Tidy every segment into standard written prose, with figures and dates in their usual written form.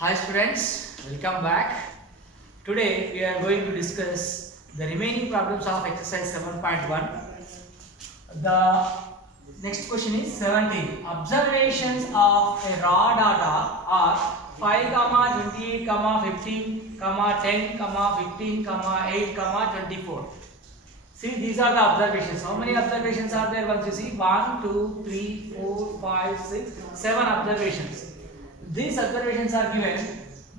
Hi students, welcome back. Today we are going to discuss the remaining problems of exercise 7.1. The next question is 17. Observations of a raw data are 5, 28, 15, 10, 15, 8, 24. See, these are the observations. How many observations are there? Once you see 1, 2, 3, 4, 5, 6, 7 observations. These observations are given.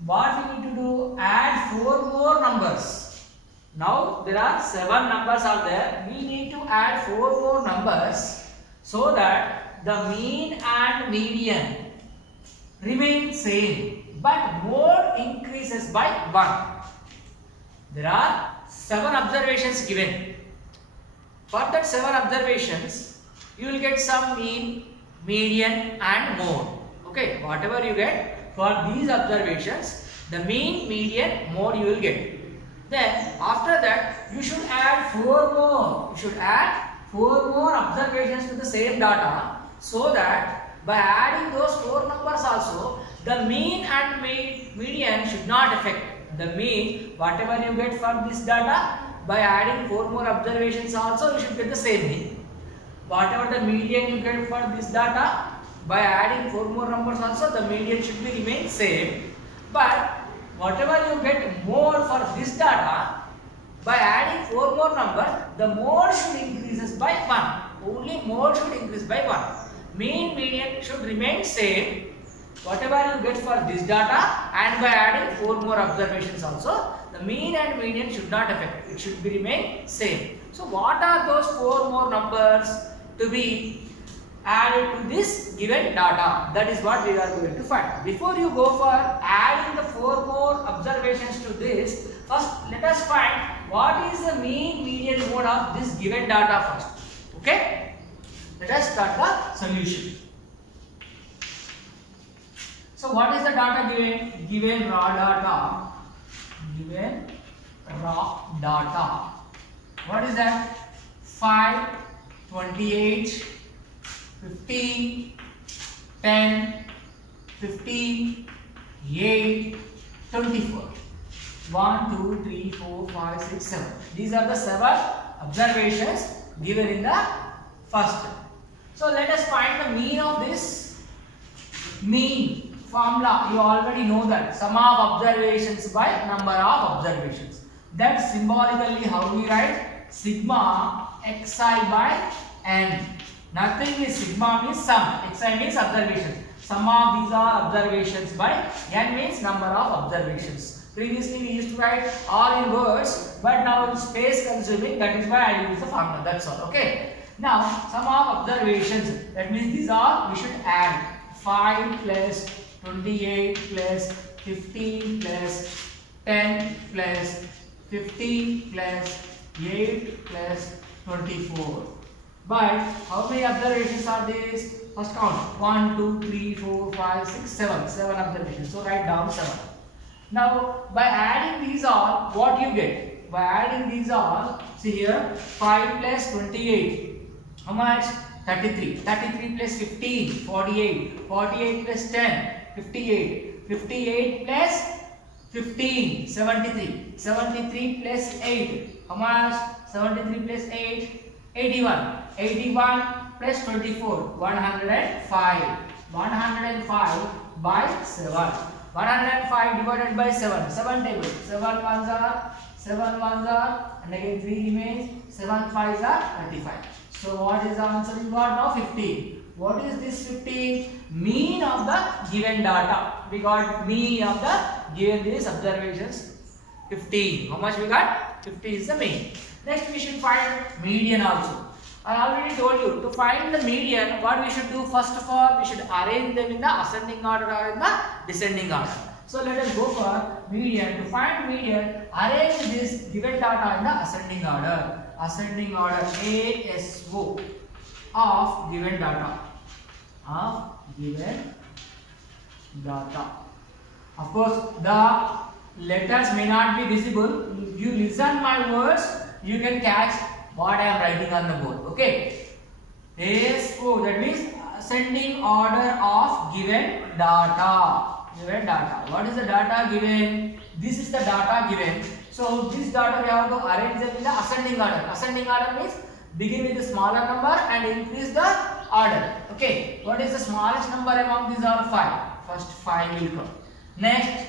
What we need to do? Add 4 more numbers. Now there are 7 numbers are there. We need to add 4 more numbers so that the mean and median remain same, but mode increases by 1. There are 7 observations given. For that 7 observations, you will get some mean, median and mode. Okay, whatever you get for these observations, the mean, median, mode you will get. Then after that, you should add 4 more. You should add 4 more observations to the same data, so that by adding those 4 numbers also, the mean and median should not affect. The mean, whatever you get from this data, by adding 4 more observations also, you should get the same mean. Whatever the median you get for this data, by adding 4 more numbers also, the median should be remain same. But whatever you get more for this data, by adding 4 more numbers, the mode should increases by 1. Only mode should increase by 1. Mean, median should remain same. Whatever you get for this data, and by adding 4 more observations also, the mean and median should not affect. It should be remain same. So what are those 4 more numbers to be added to this given data? That is what we are going to find. Before you go for adding the 4 more observations to this, first let us find what is the mean, median, mode of this given data first. Okay? Let us start the solution. So what is the data given? Given raw data. Given raw data. What is that? 5, 28, 15, 10, 15, 8, 24. 1, 2, 3, 4, 5, 6, 7. These are the 7 observations given in the first. So let us find the mean of this. Mean formula, you already know that. Sum of observations by number of observations. That's symbolically how we write sigma xi by n. Nothing is sigma means sum, xi means observations. Sum of these are observations by n means number of observations. Previously we used to write all in words, but now it's space consuming, that is why I use the formula, that's all. Okay. Now sum of observations, that means these are, we should add 5 plus 28 plus 15 plus 10 plus 15 plus 8 plus 24. But how many observations are these? First count. 1, 2, 3, 4, 5, 6, 7. 7 observations. So write down 7. Now by adding these all, what you get? By adding these all, see here, 5 plus 28. How much? 33. 33 plus 15, 48. 48 plus 10, 58. 58 plus 15, 73. 73 plus 8. How much? 73 plus 8, 81. 81 plus 24, 105. 105 by 7. 105 divided by 7. 7 tables. 7 ones are, 7 ones are, and again 3 remains. 7 5s are 35. So what is the answer we got now? 15. What is this 15? Mean of the given data. We got mean of the given these observations 15. How much we got? 50 is the mean. Next we should find median also. I already told you, to find the median, what we should do? First of all, we should arrange them in the ascending order or in the descending order. So let us go for median. To find median, arrange this given data in the ascending order. Ascending order, ASO of given data. Of given data. Of course, the letters may not be visible. If you listen my words, you can catch what I am writing on the board. Okay. ASO, that means ascending order of given data. Given data. What is the data given? This is the data given. So this data we have to arrange them in the ascending order. Ascending order means begin with the smaller number and increase the order. Okay. What is the smallest number among these are 5. First 5 will come. Next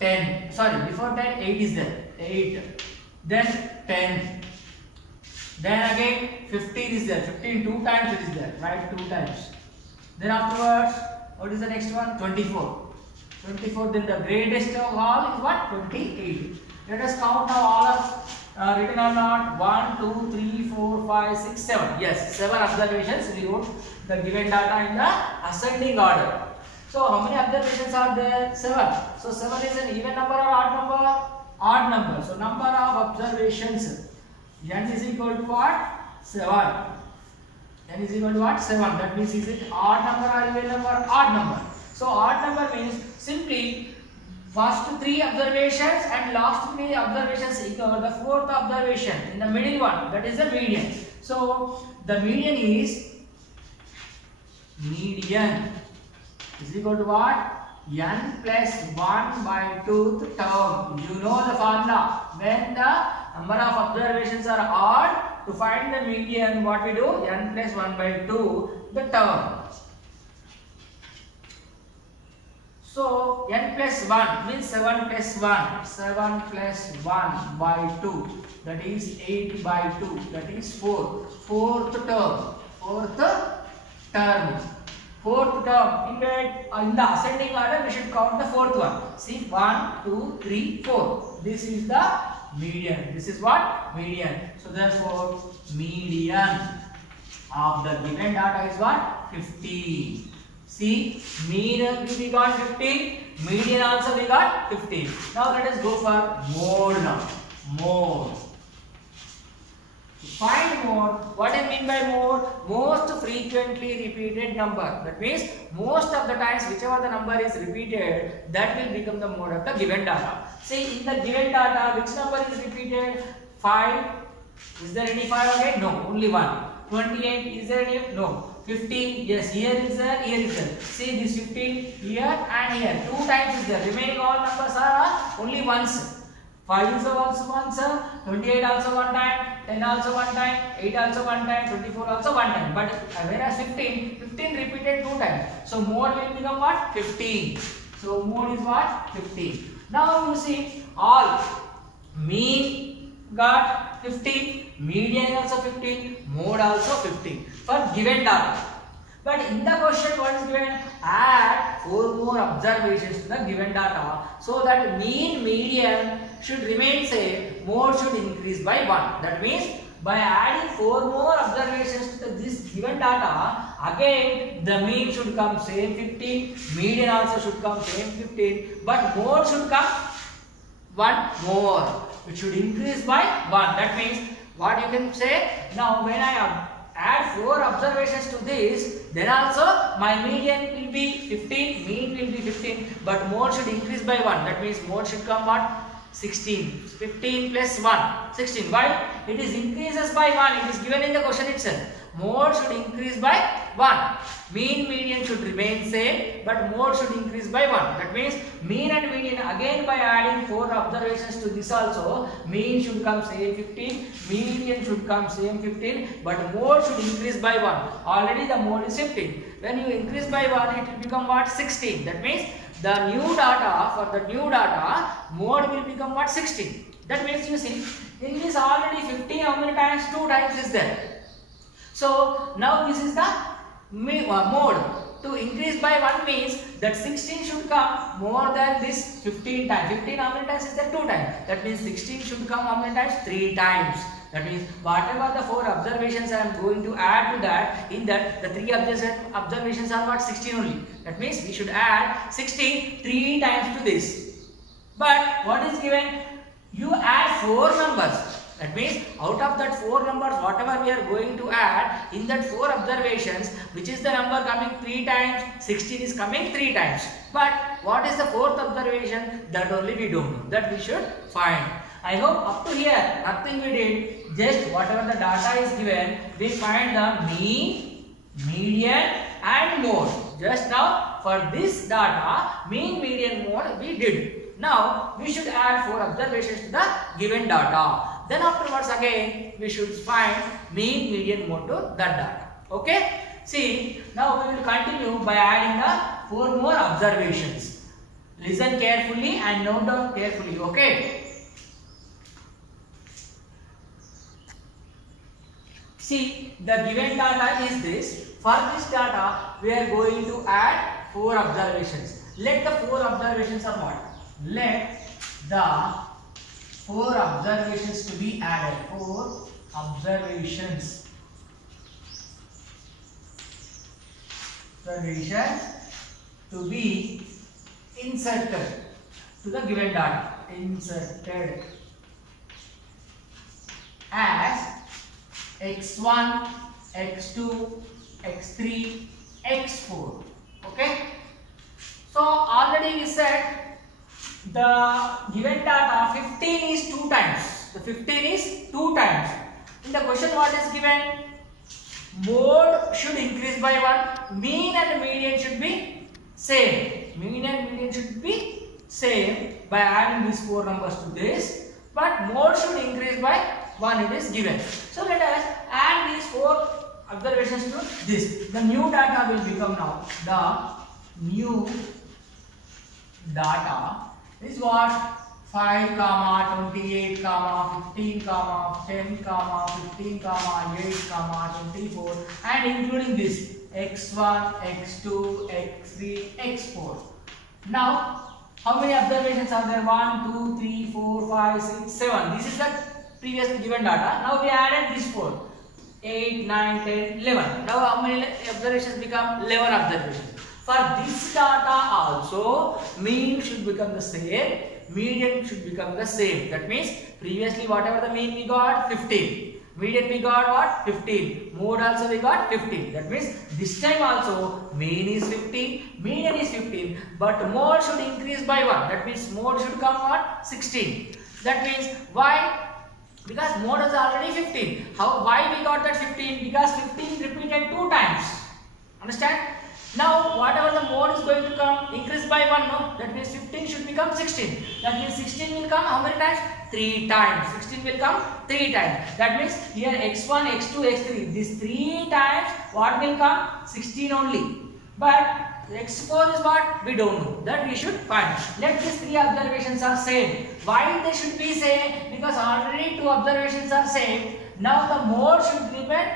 10. Sorry, before 10 8 is there. 8. Then 10. Then again 15 is there. 15 2 times it is there. Right, 2 times. Then afterwards, what is the next one? 24. 24. Then the greatest of all is what? 28. Let us count now. All are written or not? 1, 2, 3, 4, 5, 6, 7. Yes, 7 observations. We wrote the given data in the ascending order. So how many observations are there? 7. So 7 is an even number or odd number? Odd number. So number of observations. N is equal to what? 7. N is equal to what? 7. That means is it odd number or even number? Odd number. So odd number means simply first 3 observations and last 3 observations equal the fourth observation in the middle one. That is the median. So the median is is equal to what? N plus 1 by 2th term. You know the formula. When the number of observations are odd, to find the median, what we do? N plus 1 by 2 the term. So n plus 1 means 7 plus 1. 7 plus 1 by 2. That is 8 by 2. That is 4. Fourth term. Fourth term. In the ascending order, we should count the fourth one. See, 1, 2, 3, 4. This is the median. This is what? Median. So therefore, median of the given data is what? 15. See, mean we got 15, median also we got 15. Now let us go for mode now. Mode. To find mode, what I mean by mode? Most frequently repeated number. That means most of the times whichever the number is repeated, that will become the mode of the given data. See, in the given data, which number is repeated? 5. Is there any 5 again? No, only 1. 28, is there any? No. 15, yes, here is there, here is there. See this 15 here and here. 2 times is there. Remaining all numbers are only once. 5 is also once, 28 also one time, 10 also one time, 8 also one time, 24 also one time. But whereas 15 repeated 2 times. So mode will become what? 15. So mode is what? 15. Now you see all mean got 15, median also 15, mode also 15 for given data. But in the question what is given? Add 4 more observations to the given data so that mean median should remain same, mode should increase by 1. That means by adding 4 more observations to this given data, again the mean should come same 15, median also should come same 15, but mode should come 1 more. It should increase by 1. That means what you can say, now when I add 4 observations to this, then also my median will be 15, mean will be 15, but mode should increase by 1. That means mode should come what? 16. 15 plus 1, 16. Why? It is increases by 1. It is given in the question itself. Mode should increase by 1. Mean median should remain same, but mode should increase by 1. That means mean and median, again by adding 4 observations to this also, mean should come same 15, median should come same 15, but mode should increase by 1. Already the mode is 15. When you increase by 1, it will become what? 16. That means the new data, for the new data, mode will become what? 16. That means you see, in this already 15, how many times? 2 times is there. So now this is the mode. To increase by 1 means that 16 should come more than this 15 times. 15 how many times is there? 2 times. That means 16 should come how many times? 3 times. That means whatever the 4 observations I am going to add to that, in that the 3 observations are what? 16 only. That means we should add 16 3 times to this. But what is given? You add 4 numbers. That means out of that 4 numbers, whatever we are going to add, in that 4 observations, which is the number coming 3 times, 16 is coming 3 times. But what is the 4th observation? That only we don't know. That we should find. I hope up to here, nothing we did. Just whatever the data is given, we find the mean, median and mode. Just now, for this data, mean, median we did. Now we should add 4 observations to the given data. Then afterwards again we should find mean, median, mode to that data. Okay. See, now we will continue by adding the 4 more observations. Listen carefully and note down carefully. Okay. See, the given data is this. For this data, we are going to add 4 observations. Let the 4 observations are what? Let the 4 observations to be added. 4 observations. Observations to be inserted to the given data. Inserted as x1, x2, x3, x4. Okay. So already we said the given data 15 is 2 times. The 15 is 2 times. In the question what is given? Mode should increase by 1. Mean and median should be same. Mean and median should be same by adding these 4 numbers to this. But mode should increase by 1, it is given. So let us add these 4 observations to this. The new data will become now. The new data is what? 5, 28, 15, 10, 15, 8, 24, and including this x1, x2, x3, x4. Now, how many observations are there? 1, 2, 3, 4, 5, 6, 7. This is the previously given data. Now we added this 4. 8, 9, 10, 11. Now how many observations become? 11 observations. For this data also, mean should become the same, median should become the same. That means previously whatever the mean we got 15, median we got what? 15, mode also we got 15. That means this time also mean is 15, median is 15, but mode should increase by 1. That means mode should come what? 16. That means why? Because mode is already 15. Why we got that 15? Because 15 repeated 2 times. Understand? Now whatever the mode is going to come, increase by 1, no? That means 15 should become 16. That means 16 will come how many times? 3 times. 16 will come 3 times. That means here x1, x2, x3. These 3 times what will come? 16 only. But x4 is what? We don't know. That we should find. Let these 3 observations are same. Why they should be same? Because already 2 observations are same. Now the mode should remain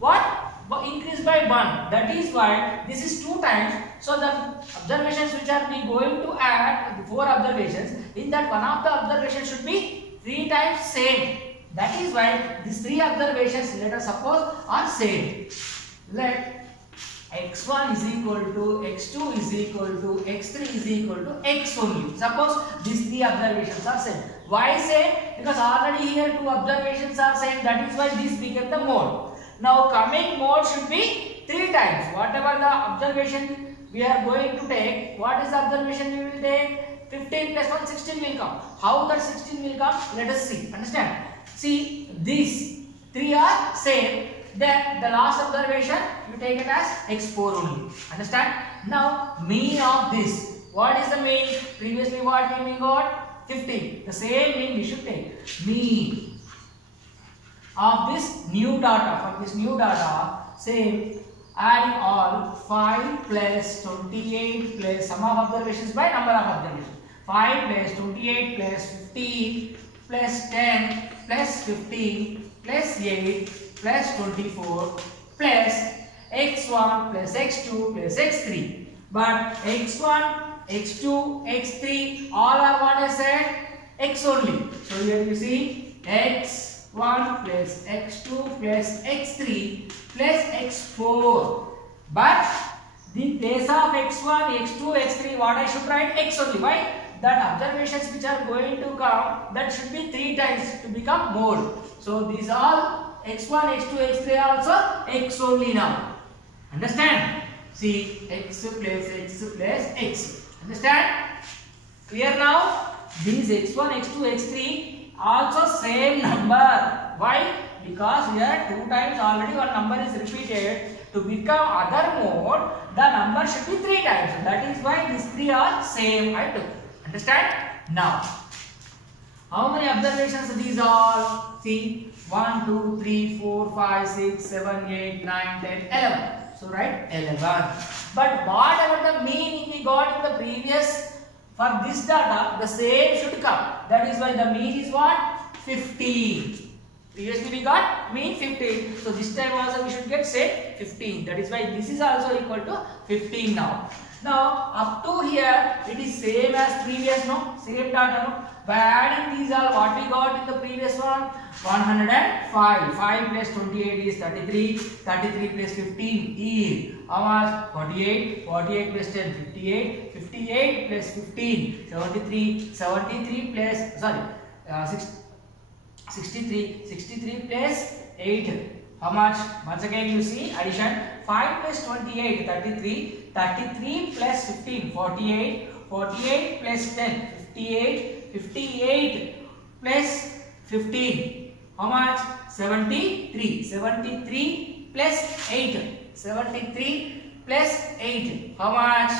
what? Increase by 1. That is why this is 2 times. So the observations which are we going to add, the 4 observations, in that one of the observations should be 3 times same. That is why these 3 observations, let us suppose, are same. Let x1 is equal to x2 is equal to x3 is equal to x only. Suppose these 3 observations are same. Why same? Because already here 2 observations are same. That is why this became the mode. Now coming mode should be 3 times. Whatever the observation we are going to take, what is the observation we will take? 15 plus 1, 16 will come. How that 16 will come? Let us see. Understand? See, these 3 are same. Then the last observation you take it as x4 only. Understand? Now mean of this. What is the mean? Previously what we got? 15. The same mean we should take. Mean of this new data. For this new data, same, adding all 5 plus 28 plus sum of observations by number of observations. 5 plus 28 plus 15 plus 10 plus 15 plus 8 plus 24 plus x1 plus x2 plus x3. But x1, x2, x3 all are what I said? X only. So here you see x1 plus x2 plus x3 plus x4. But the place of x1, x2, x3 what I should write? X only. Why? That observations which are going to come, that should be 3 times to become mode. So these all x1, x2, x3 are also x only now. Understand? See, x plus x plus x. Understand? Clear now? These x1, x2, x3 also same number. Why? Because here 2 times already one number is repeated. To become other mode, the number should be 3 times. That is why these 3 are same I took. Understand? Now, how many observations these are? See, 1, 2, 3, 4, 5, 6, 7, 8, 9, 10, 11. So write 11. But whatever the mean we got in the previous, for this data, the same should come. That is why the mean is what? 15. Previously we got mean 15. So this time also we should get say 15. That is why this is also equal to 15 now. Now up to here it is same as previous, no? Same data, no? By adding these all, what we got in the previous one? 105. 5 plus 28 is 33. 33 plus 15 is how much? 48. 48 plus 10, 58. 58 plus 15, 73. 73 plus, sorry, 63. 63 plus 8. How much? Once again you see addition. 5 plus 28, 33. 33 plus 15, 48. 48 plus 10, 58. 58 plus 15. How much? 73. 73 plus 8. 73 plus 8. How much?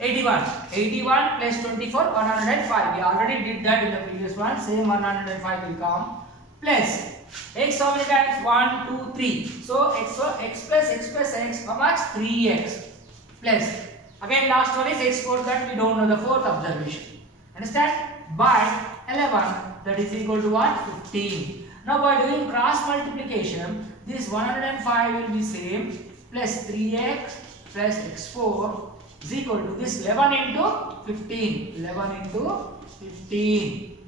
81. 81 plus 24, 105. We already did that in the previous one. Same 105 will come. Plus x how many times? 1, 2, 3. So x plus x. How much? 3x. Plus again last one is x for that we don't know the fourth observation. Understand? By 11 that is equal to what? 15. Now by doing cross multiplication, this 105 will be same plus 3x plus x4 is equal to this 11 into 15. 11 into 15.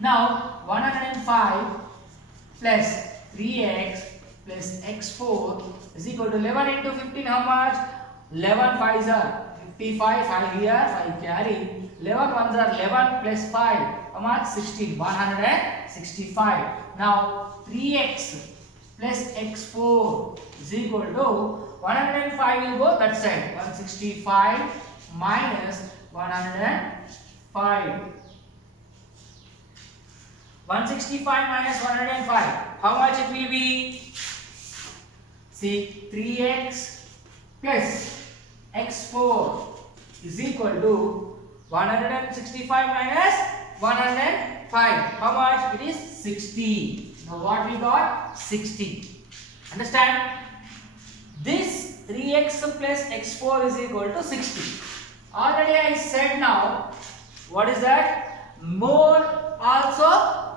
Now 105 plus 3x plus x4 is equal to 11 into 15. How much? 11 5s are 55. 5 here, 5 carry. 11 ones are 11 plus 5. How much? 16. 165. Now 3x plus x4 is equal to 105 will go that side. 165 minus 105. 165 minus 105. How much it will be? See, 3x plus x4 is equal to 165 minus 105. How much? It is 60. Now what we got? 60. Understand? This 3x plus x4 is equal to 60. Already I said now. What is that? Mode also,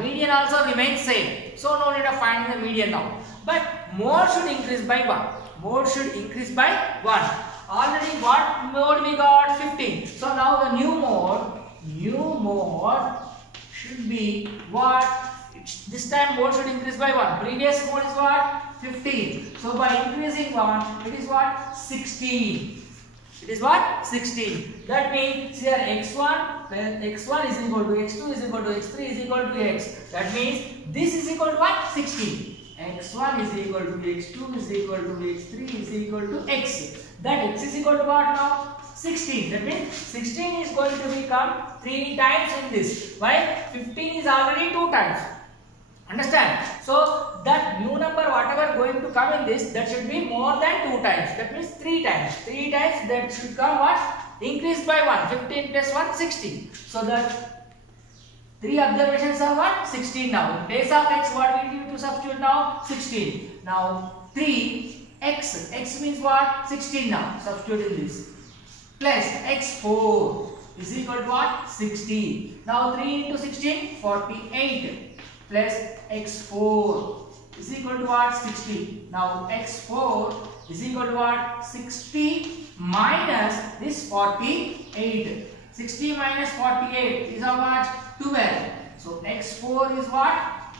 median also remains same. So no need of finding the median now. But mode should increase by 1. Mode should increase by 1. Already what mode we got? 15. So now the new mode should be what? This time mode should increase by 1. Previous mode is what? 15. So by increasing 1, it is what? 16. It is what? 16. That means here x1 is equal to x2 is equal to x3 is equal to x. That means this is equal to what? 16. x1 is equal to x2 is equal to x3 is equal to x. That x is equal to what now? 16. That means 16 is going to become 3 times in this. Why? 15 is already 2 times. Understand? So that new number whatever going to come in this, that should be more than 2 times. That means 3 times. 3 times that should come what? Increased by 1. 15 plus 1, 16. So that 3 observations are what? 16 now. In place of x, what we need to substitute now? 16. Now 3x. X means what? 16 now. Substitute in this. Plus x4 is equal to what? 60. Now 3 into 16, 48. Plus x4 is equal to what? 60. Now x4 is equal to what? 60 minus this 48. 60 minus 48 is how much? 12. So x4 is what?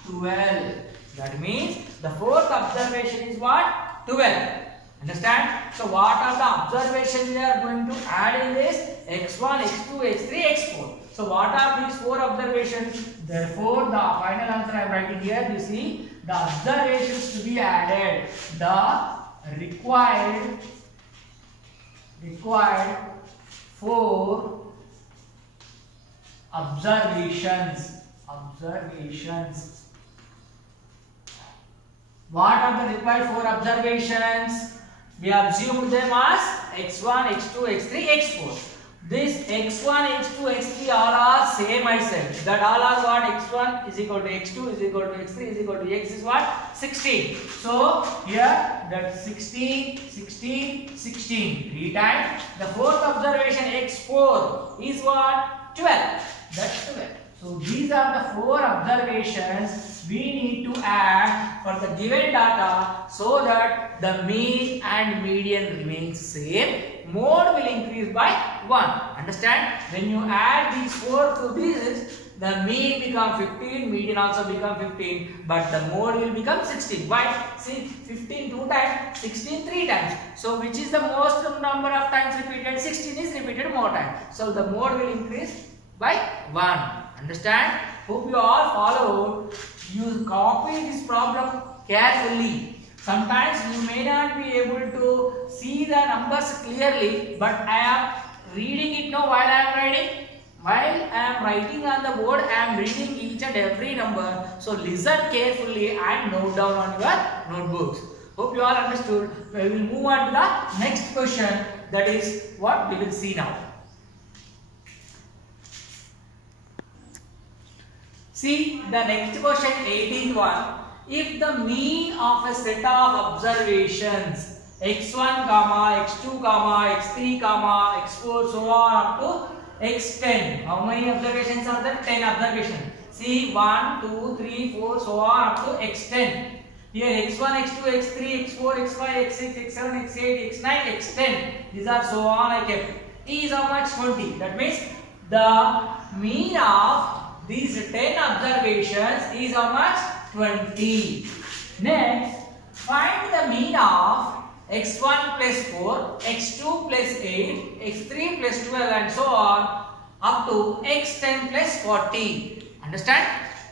12. That means the fourth observation is what? 12. Understand? So what are the observations we are going to add in this? x1, x2, x3, x4. So what are these 4 observations? Therefore the final answer I am writing here. You see the observations to be added. The required 4 observations. What are the required 4 observations? We assumed them as x1, x2, x3, x4. This x1, x2, x3 all are same I said. That all are what? x1 is equal to x2 is equal to x3 is equal to x is what? 16. So here that 16, 16, 16. 3 times. The fourth observation x4 is what? 12. That's 12. So these are the 4 observations we need to add for the given data so that the mean and median remains same. Mode will increase by 1. Understand? When you add these 4 to these, the mean become 15, median also become 15, but the mode will become 16. Why? See, 15 2 times, 16 3 times. So which is the most number of times repeated? 16 is repeated more times. So the mode will increase by 1. Understand? Hope you all followed. You copy this problem carefully. Sometimes you may not be able to see the numbers clearly, but I am reading it now while I am writing. While I am writing on the board, I am reading each and every number. So listen carefully and note down on your notebooks. Hope you all understood. We will move on to the next question. That is what we will see now. See the next question, 18th one. If the mean of a set of observations x1, x2, x3, x4, so on up to x10. How many observations are there? 10 observations. See 1, 2, 3, 4, so on up to x10. Here x1, x2, x3, x4, x5, x6, x7, x8, x9, x10. These are so on I kept. E is how much? 20. That means the mean of these 10 observations is how much? 20. Next, find the mean of x1 plus 4, x2 plus 8, x3 plus 12 and so on up to x10 plus 40. Understand?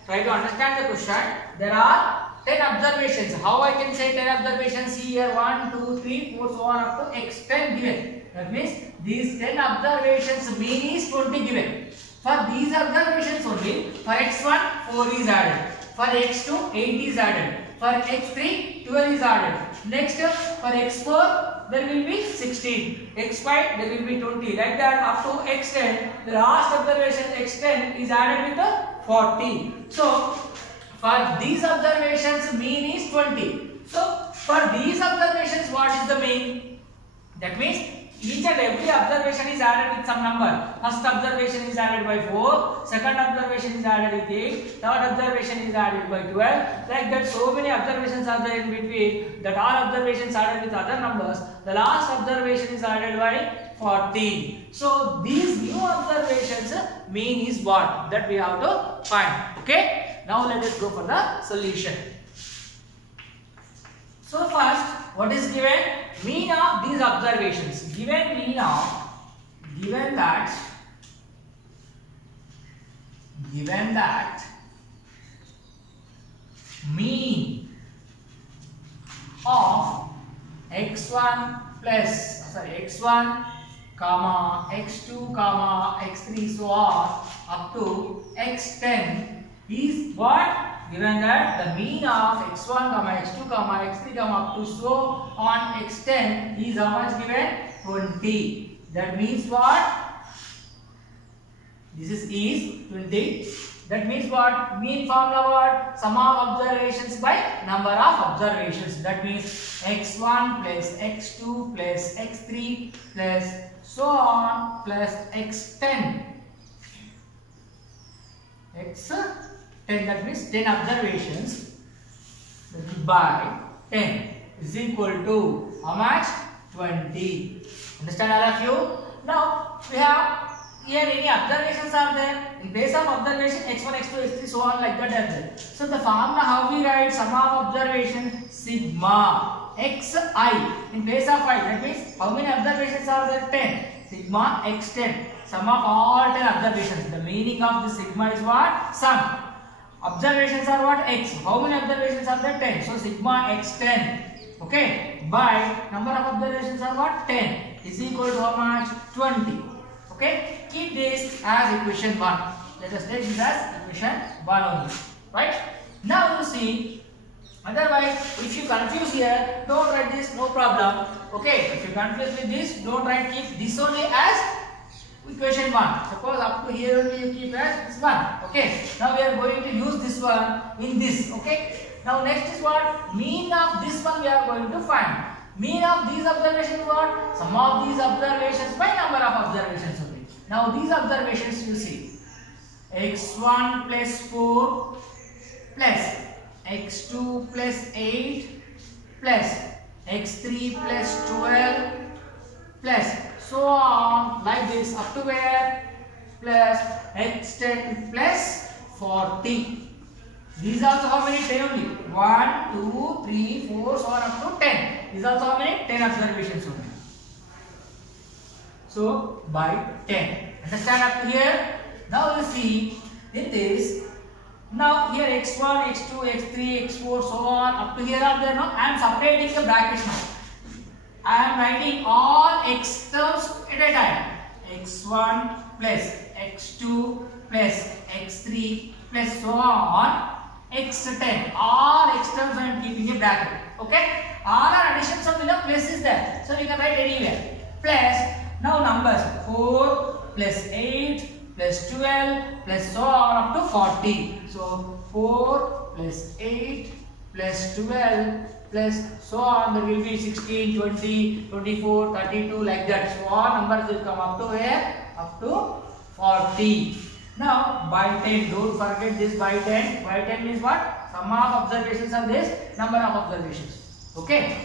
Try to understand the question. There are 10 observations. How I can say 10 observations? See here 1, 2, 3, 4, so on up to x10 given. That means these 10 observations mean is 20 given. For these observations only, for x1 4 is added, for x2 8 is added, for x3 12 is added. Next for x4 there will be 16, x5 there will be 20. Like that up to x10, the last observation x10 is added with the 40. So for these observations mean is 20. So for these observations what is the mean? That means each and every observation is added with some number. First observation is added by 4, second observation is added with 8, third observation is added by 12. Like that, so many observations are there in between that all observations added with other numbers. The last observation is added by 40. So these new observations mean is what? That we have to find. Okay. Now let us go for the solution. So first, what is given? Mean of these observations. Given mean of, given that mean of x1 plus x1 comma x2 comma x3 so on up to x10 is what? Given that the mean of x1 comma x2 comma x3 comma up to so on x10 is how much given? 20. That means what? This is 20. That means what? Mean formula what? Sum of observations by number of observations. That means x1 plus x2 plus x3 plus so on plus x10. X10, that means 10 observations by 10 is equal to how much? 20. Understand all of you? Now we have here any observations are there. In place of observation x1, x2, x3 so on like that are there. So the formula how we write sum of observation sigma xi in place of I. That means how many observations are there? 10. Sigma x10. Sum of all 10 observations. The meaning of the sigma is what? Sum. Observations are what? X. How many observations are there? 10. So sigma x10. Okay. By number of observations are what? 10 is equal to how much? 20. Okay. Keep this as equation 1. Let us take this as equation 1 only. Right. Now you see. Otherwise, if you confuse here, don't write this. No problem. Okay. If you confuse with this, don't write. Keep this only as equation 1. Suppose up to here only you keep as this one. Okay. Now we are going to use this one in this. Okay. Now next is what? Mean of this one we are going to find. Mean of these observations what? Sum of these observations by number of observations only. Now these observations you see. x1 plus 4 plus x2 plus 8 plus x3 plus 12 plus so on like this up to where? Plus x10 plus 40. These also how many? 10 only. 1, 2, 3, 4, so on up to 10. These also how many? 10 observations only. So by 10. Understand up to here? Now you see in this. Now here x1, x2, x3, x4, so on up to here are there. No, I am separating the brackets now. I am writing all x terms at a time. x1 plus x2 plus x3 plus so on x10. All x terms I am keeping a bracket. Okay. All are additions of below plus is there. So we can write anywhere. Plus now numbers 4 plus 8 plus 12 plus so on up to 40. So 4 plus 8 plus 12 plus so on, there will be 16, 20, 24, 32 like that. So all numbers will come up to where? Up to 40. Now by 10, don't forget this by 10. By 10 means what? Sum of observations are this, number of observations. Okay.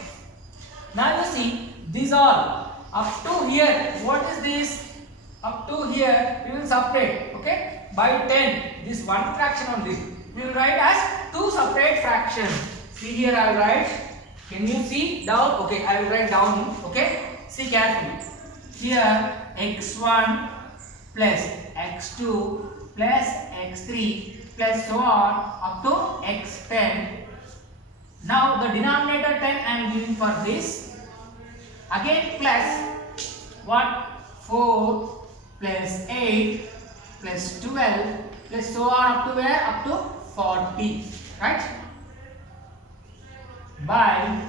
Now you see these all up to here. What is this? Up to here we will separate. Okay. By 10, this one fraction only we will write as two separate fractions. See here I will write. Can you see down? Okay, I will write down. Okay. See carefully. Here x1 plus x2 plus x3 plus so on up to x10. Now the denominator 10 I am giving for this. Again plus what? 4 plus 8 plus 12 plus so on up to where? Up to 40. Right? By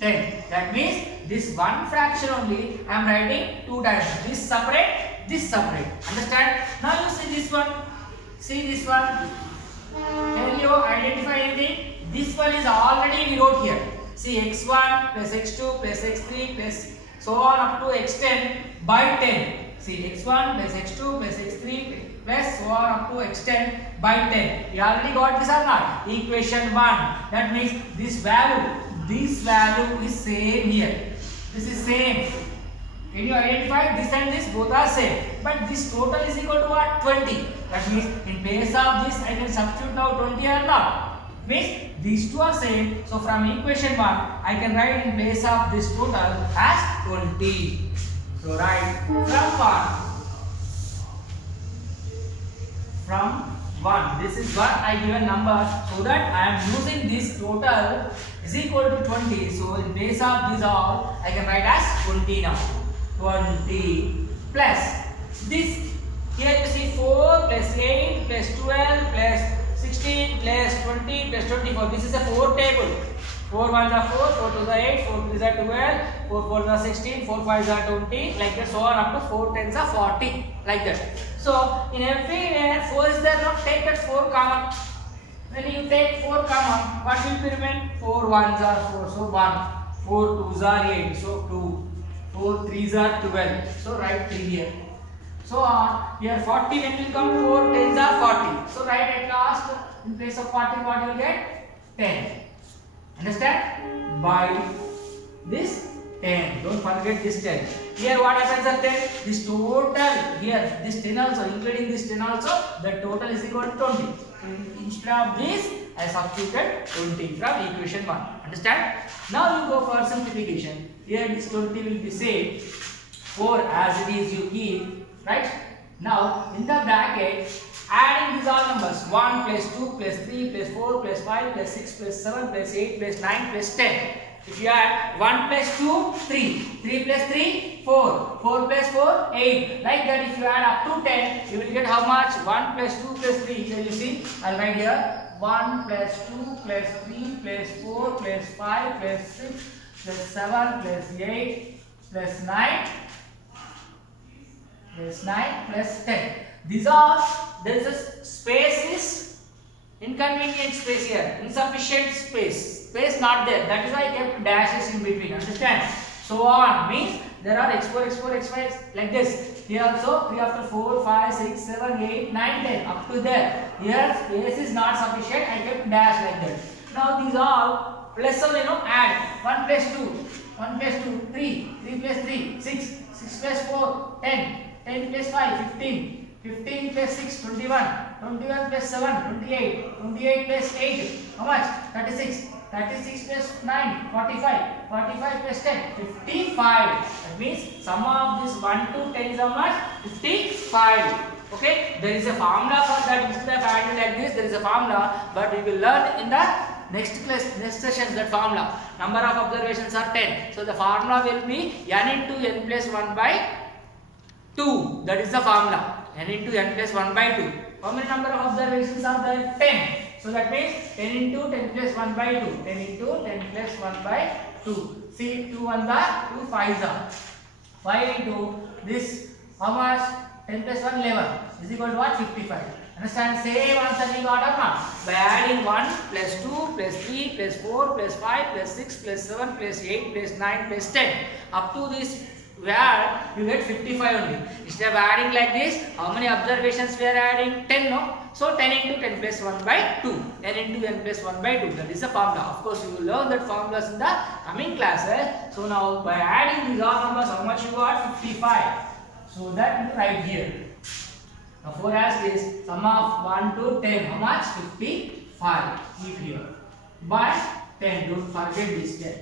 10. That means this one fraction only I am writing two times. This separate, this separate. Understand? Now you see this one. See this one. Can you identify anything? This one is already we wrote here. See x1 plus x2 plus x3 plus so on up to x10 by 10. See x1 plus x2 plus x3 plus so on up to x10 by 10. We already got this or not? Equation 1. That means this value is same here. This is same. Can you identify this and this? Both are same. But this total is equal to what? 20. That means in place of this I can substitute now 20 or not. Means these two are same. So from equation 1 I can write in place of this total as 20. So write from 1. This is what I give a number so that I am using this total is equal to 20. So in place of this all I can write as 20 now. 20 plus this. Here you see 4 plus 8 plus 12 plus 16 plus 20 plus 24. This is a 4 table. 4 1s are 4, 4 2s are 8, 4 3s are 12, 4 4s are 16, 4 5s are 20, like that, so on up to 4 10s are 40, like that. So in everywhere 4 is there, not take that 4 common. When you take 4 common, what will be remain? 4 1s are 4, so 1, 4 2s are 8, so 2, 4 3s are 12, so write 3 here. So on, here 40 when will come, 4 10s are 40, so write at last in place of 40 what you will get? 10. Understand? By this 10. Don't forget this 10. Here what happens at 10? This total here, this 10 also, including this 10 also, the total is equal to 20. So instead of this, I substituted 20 from equation 1. Understand? Now you go for simplification. Here this 20 will be saved. 4 as it is you keep. Right? Now in the bracket, adding these all numbers 1 plus 2 plus 3 plus 4 plus 5 plus 6 plus 7 plus 8 plus 9 plus 10. If you add 1 plus 2, 3, 3 plus 3, 4, 4 plus 4, 8. Like that, if you add up to 10, you will get how much? 1 plus 2 plus 3. Here you see, I'll write here 1 plus 2 plus 3 plus 4 plus 5 plus 6 plus 7 plus 8 plus 9 plus 9 plus 10. These are, there is a space is inconvenient space here, insufficient space, space not there. That is why I kept dashes in between. Understand? So on means there are x4, x4, x5 like this. Here also 3 after 4, 5, 6, 7, 8, 9, 10 up to there. Here space is not sufficient. I kept dash like that. Now these all plus of add 1 plus 2, 1 plus 2, 3, 3 plus 3, 6, 6 plus 4, 10, 10 plus 5, 15. 15 plus 6, 21, 21 plus 7, 28, 28 plus 8, how much? 36, 36 plus 9, 45, 45 plus 10, 55. That means sum of this 1 to 10 is how much? 55. Okay, there is a formula for that. Instead of adding like this, there is a formula, but we will learn in the next class, next session that formula. Number of observations are 10. So the formula will be n into n plus 1 by 2. That is the formula. N into n plus 1 by 2. How many number of observations are there? 10. So that means 10 into 10 plus 1 by 2. 10 into 10 plus 1 by 2. See, 2 1 are 2 5s are. 5 into this, how much? 10 plus 1 11 is equal to what? 55. Understand? Same answer we got or not? By adding 1 plus 2 plus 3 plus 4 plus 5 plus 6 plus 7 plus 8 plus 9 plus 10. Up to this where you get 55 only. Instead of adding like this, how many observations we are adding? 10, no? So 10 into 10 plus 1 by 2. 10 into n plus 1 by 2. That is the formula. Of course, you will learn that formulas in the coming classes. So now by adding these all numbers, how much you got? 55. So that you write here. Now 4 as this, sum of 1 to 10, how much? 55. Keep here. But 10, don't forget this 10.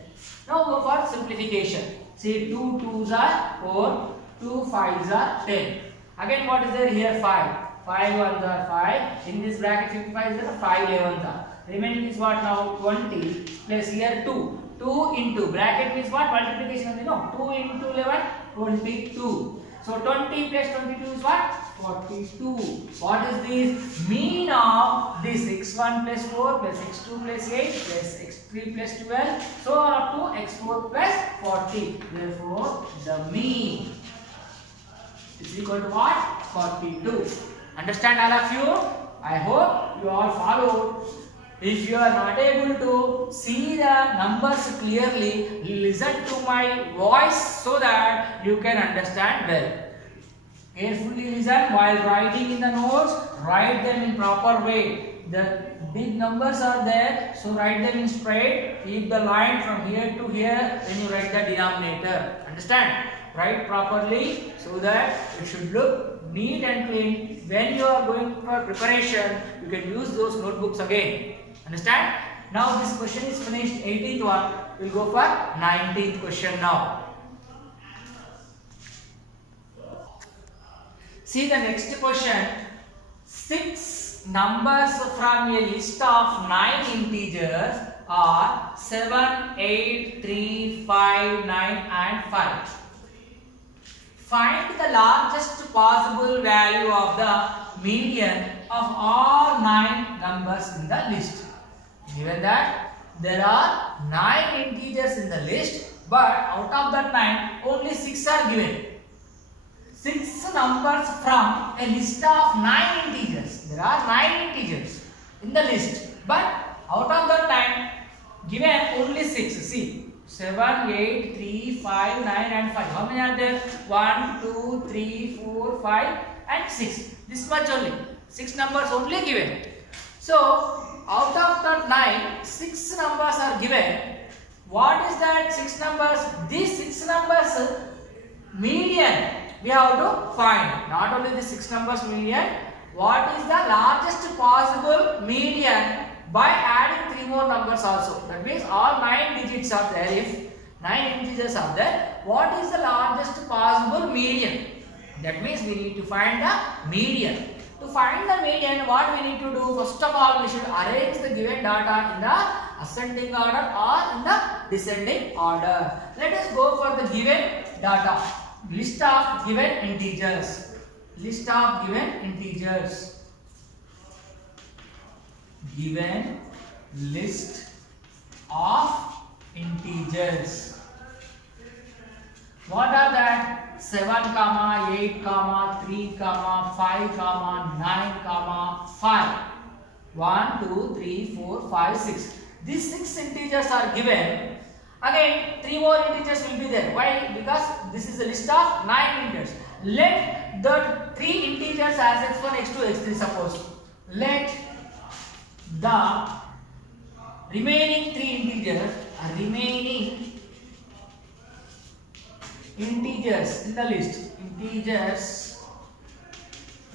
Now go for simplification. See, 2 2s are 4, 2 5s are 10. Again, what is there here? 5. 5 1s are 5. In this bracket 55 is there 5 11s are. Remaining is what now? 20 plus here 2. 2 into bracket means what? Multiplication, you know. 2 into 11, 22. So 20 plus 22 is what? 42. What is this? Mean of this x1 plus 4 plus x2 plus 8 plus x3 plus 12. So up to x4 plus 40. Therefore, the mean is equal to what? 42. Understand all of you? I hope you all followed. If you are not able to see the numbers clearly, listen to my voice so that you can understand well. Carefully listen while writing in the notes, write them in proper way. The big numbers are there, so write them in straight. Keep the line from here to here when you write the denominator. Understand? Write properly so that it should look neat and clean. When you are going for preparation, you can use those notebooks again. Understand? Now this question is finished, 18th one. We'll go for 19th question now. See the next question. 6 numbers from a list of 9 integers are 7, 8, 3, 5, 9 and 5. Find the largest possible value of the median of all 9 numbers in the list. Given that there are 9 integers in the list, but out of that 9 only 6 are given. 6 numbers from a list of 9 integers. There are 9 integers in the list, but out of that 9 given only 6. See, 7, 8, 3, 5, 9 and 5. How many are there? 1, 2, 3, 4, 5 and 6. This much only. 6 numbers only given. So, out of that 9, 6 numbers are given. What is that 6 numbers? These 6 numbers median we have to find. Not only the 6 numbers median, what is the largest possible median by adding 3 more numbers also. That means all 9 digits are there. If 9 integers are there, what is the largest possible median? That means we need to find the median. To find the median, what we need to do? First of all, we should arrange the given data in the ascending order or in the descending order. Let us go for the given data. List of given integers. List of given integers. Given list of integers. What are that? 7 comma 8 comma 3 comma 5 comma 9 comma 5. 1 2 3 4 5 6. These 6 integers are given. Again 3 more integers will be there. Why? Because this is a list of 9 integers. Let the 3 integers as x1 x2 x3 suppose. Let the remaining 3 integers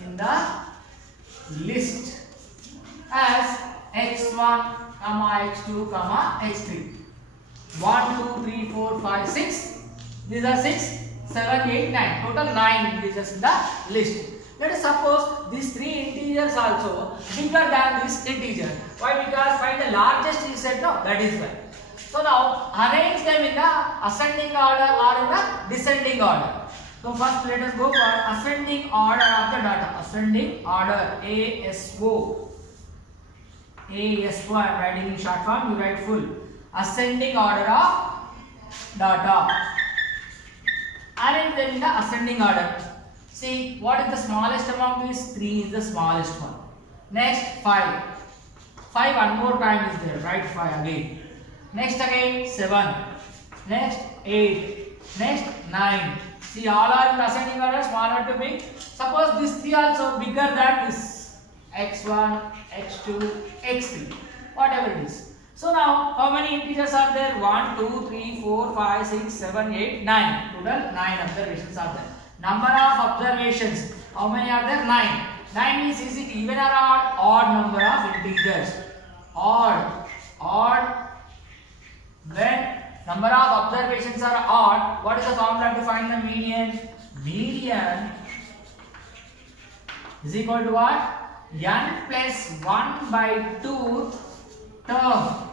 in the list as x1 comma x2 comma x3. 1 2 3 4 5 6. These are 6 7 8 9. Total 9 integers in the list. Let us suppose these 3 integers also bigger than this integer. Why? Because find the largest is said, no, that is why. So now arrange them in the ascending order or in the descending order. So first let us go for ascending order of the data. Ascending order, ASO. ASO I am writing in short form, you write full. Ascending order of data. Arrange them in the ascending order. See, what is the smallest among these? 3 is the smallest one. Next 5. 5 one more time is there. Write 5 again. Next again 7. Next 8. Next 9. See, all are in the ascending order, smaller to big. Suppose these 3 also bigger than this. x1, x2, x3. Whatever it is. So now, how many integers are there? 1, 2, 3, 4, 5, 6, 7, 8, 9. Total 9 observations are there. Number of observations. How many are there? 9. 9 means is it even or odd? Odd number of integers. Odd. When number of observations are odd, what is the formula to find the median? Median is equal to what? N plus 1 by 2 term.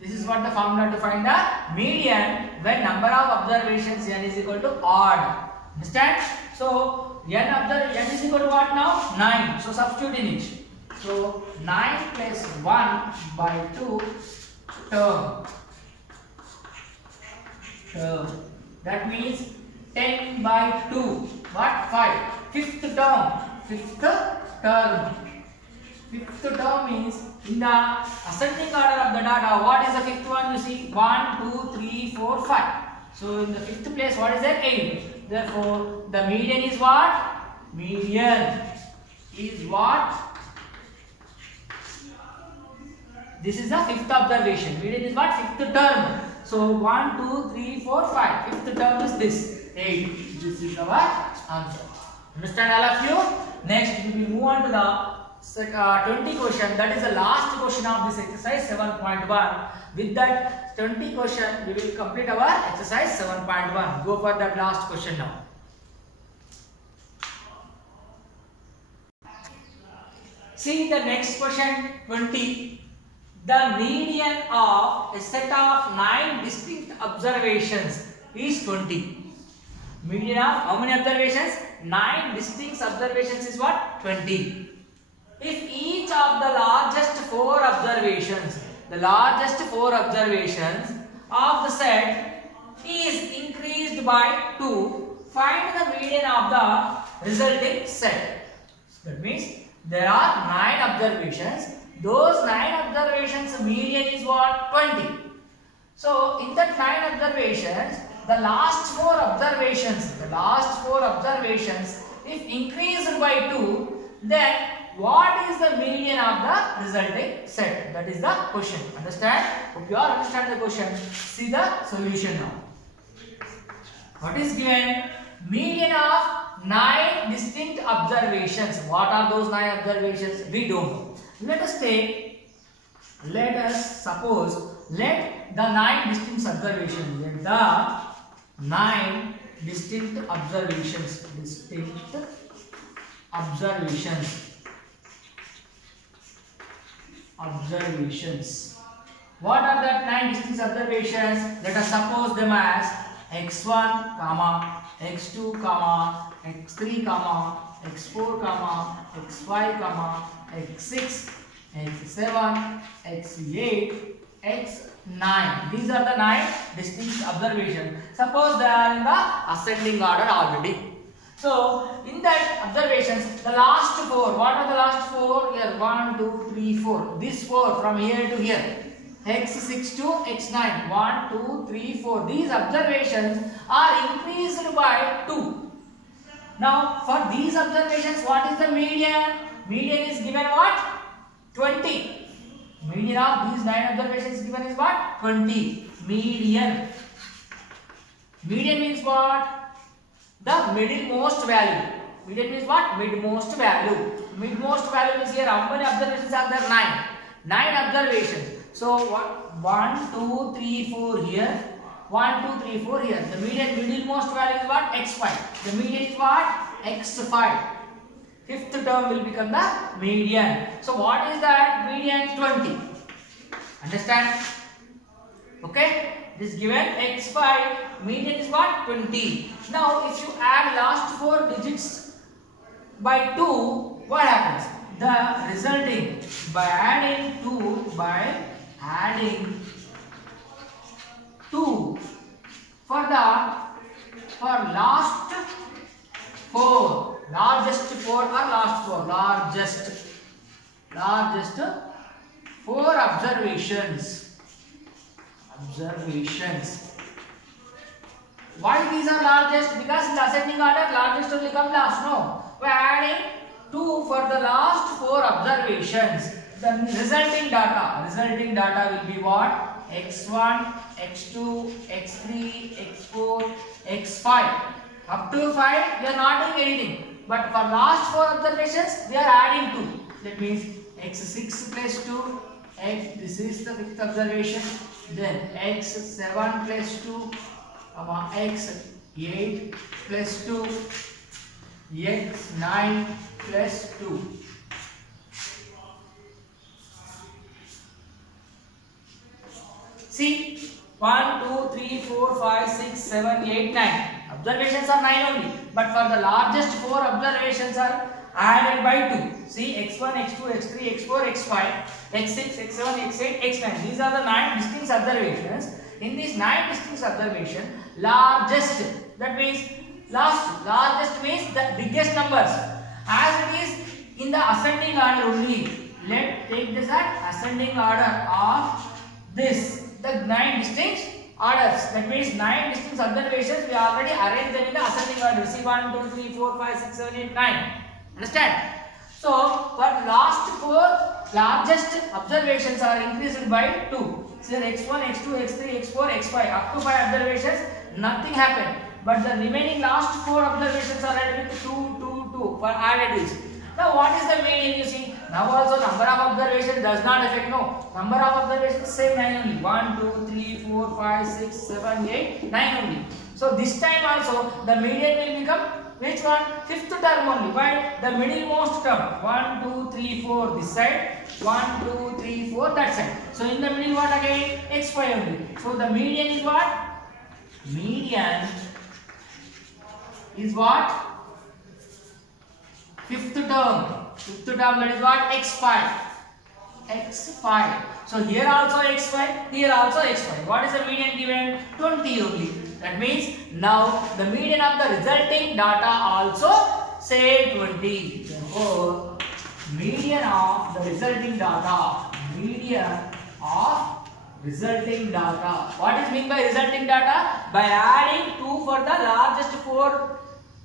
This is what the formula to find the median when number of observations n is equal to odd. Understand? So n is equal to what now? 9. So substitute in it. So 9 plus 1 by 2 term. That means 10 by 2. What? 5. Fifth term. Fifth term means in the ascending order of the data, what is the fifth one? You see 1, 2, 3, 4, 5. So in the fifth place, what is that? 8. Therefore, the median is what? Median is what? This is the fifth observation. Median is what? Fifth term. So 1, 2, 3, 4, 5. Fifth term is this 8. This is our answer. Understand all of you? Next, we will move on to the 20 question. That is the last question of this exercise 7.1. With that 20 question, we will complete our exercise 7.1. Go for that last question now. See the next question 20. The median of a set of 9 distinct observations is 20. Median of how many observations? 9 distinct observations is what? 20. If each of the largest 4 observations of the set is increased by 2, find the median of the resulting set. That means there are 9 observations. Those 9 observations median is what? 20. So in that 9 observations, the last 4 observations, if increased by 2, then what is the median of the resulting set? That is the question. Understand? Hope you all understand the question. See the solution now. What is given? Median of 9 distinct observations. What are those 9 observations? We don't know. Let the 9 distinct observations. What are the 9 distinct observations? Let us suppose them as x1, x2, x3, x4, x5, x6, x7, x8, 9. These are the 9 distinct observations. Suppose they are in the ascending order already. So in that observations, the last 4. What are the last 4? Here 1, 2, 3, 4. This 4 from here to here. X6 to X9. 1, 2, 3, 4. These observations are increased by 2. Now for these observations, what is the median? Median is given what? 20. Median of these 9 observations given is what? 20. Median. Median means what? The middlemost value. Median means what? Midmost value. Midmost value is here. How many observations are there? 9. 9 observations. So what? 1, 2, 3, 4 here. 1, 2, 3, 4 here. The median middlemost value is what? X5. The median is what? X5. Fifth term will become the median. So what is that? Median 20. Understand? Okay? This given X5, median is what? 20. Now if you add last 4 digits by 2, what happens? The resulting by adding 2 for last 4, largest 4 or last 4, largest 4 observations. Why these are largest? Because in the ascending order, largest will become last. No, we are adding 2 for the last 4 observations. The resulting data will be what? X1, X2, X3, X4, X5. Up to 5, we are not doing anything. But for last 4 observations, we are adding 2. That means X6 plus 2. This is the 5th observation. Then X7 plus 2, X8 plus 2, X9 plus 2. See, 1, 2, 3, 4, 5, 6, 7, 8, 9. Observations are 9 only. But for the largest 4 observations are added by 2. See, X1, X2, X3, X4, X5, X6, X7, X8, X9. These are the 9 distinct observations. In these 9 distinct observations, largest, that means largest means the biggest numbers. As it is in the ascending order only. Let's take this as ascending order of this. The 9 distinct orders. That means 9 distinct observations. We already arranged them in the ascending order. See 1, 2, 3, 4, 5, 6, 7, 8, 9. Understand? So for last 4 largest observations are increased by 2. So X1, X2, X3, X4, X5. Up to 5 observations, nothing happened. But the remaining last 4 observations are added with 2, 2, 2 for added is. Now what is the median you see? Now also number of observations does not affect. No. Number of observations same 9 only. 1, 2, 3, 4, 5, 6, 7, 8, 9 only. So this time also the median will become which one? 5th term only. Why? The middlemost term. 1, 2, 3, 4 this side. 1, 2, 3, 4 that side. So in the middle what again? X5 only. So the median is what? Median is what? 5th term. 5th term, that is what? X5. X5. So here also X5, here also X5. What is the median given? 20 only. That means now the median of the resulting data also say 20. Therefore, median of the resulting data. Median of resulting data. What is meant by resulting data? By adding 2 for the largest 4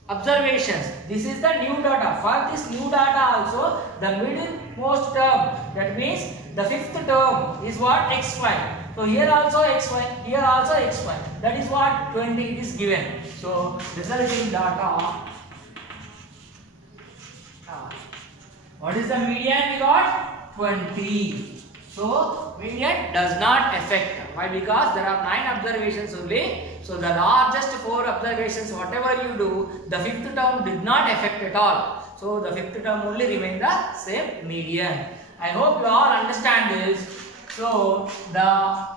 observations. This is the new data. For this new data also, the middlemost term, that means the 5th term is what? X5. So here also X5, here also X5. That is what? 20 is given. So resulting data. What is the median we got? 20. So median does not affect. Why? Because there are 9 observations only. So the largest 4 observations, whatever you do, the 5th term did not affect at all. So the 5th term only remain the same median. I hope you all understand this. So the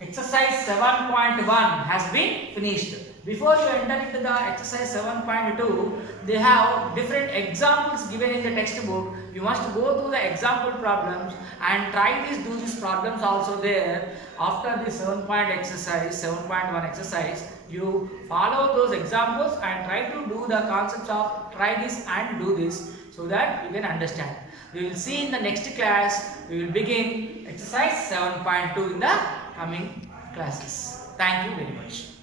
exercise 7.1 has been finished. Before you enter into the exercise 7.2, they have different examples given in the textbook. You must go through the example problems and try do these problems also there. After the 7.1 exercise, you follow those examples and try to do the concepts of try this and do this, so that you can understand. We will see in the next class. We will begin exercise 7.2 in the coming classes. Thank you very much.